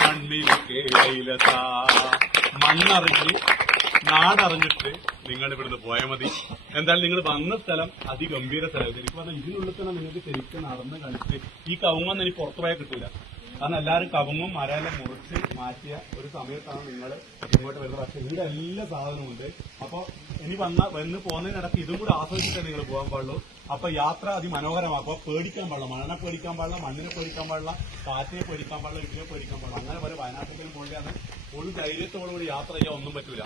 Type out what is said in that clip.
മണ്ണിൽ കേടയിലത മണ്ണറിഞ്ഞ് നാടറിഞ്ഞിട്ട് നിങ്ങൾ ഇവിടുന്ന് പോയാൽ മതി. എന്തായാലും നിങ്ങൾ വന്ന സ്ഥലം അതിഗംഭീര സ്ഥലമായിരുന്നു എനിക്ക് പറഞ്ഞാൽ ഇതിനുള്ളിൽ തന്നെ നിങ്ങൾക്ക് ശരിക്കും നടന്ന് കളിച്ച് ഈ കവുങ്ങൊന്നും എനിക്ക് പുറത്തു പോയാൽ കിട്ടില്ല കാരണം എല്ലാവരും കവുങ്ങും മരമെല്ലാം മുറിച്ച് മാറ്റിയ ഒരു സമയത്താണ് നിങ്ങൾ ഇങ്ങോട്ട് വരുന്നത്. പക്ഷെ ഇതിന്റെ എല്ലാ സാധനവും ഉണ്ട്. അപ്പോൾ ഇനി വന്ന വന്ന് പോകുന്നതിനിടയ്ക്ക് ഇതും കൂടി ആസ്വദിച്ചിട്ടേ നിങ്ങൾ പോകാൻ പാടുള്ളൂ. അപ്പൊ യാത്ര അതിമനോഹരമാക്കുക പേടിക്കാൻ പാടില്ല. മണ്ണിനെ പേടിക്കാൻ പാടില്ല മണ്ണിനെ പേടിക്കാൻ പാടില്ല കാറ്റിനെ പേടിക്കാൻ പാടില്ല ഇതിനെ പേടിക്കാൻ പാടില്ല. വയനാട്ടിലേക്കും പോകേണ്ടതാണ് ഒരു ധൈര്യത്തോടുകൂടി യാത്ര ചെയ്യാൻ ഒന്നും പറ്റൂല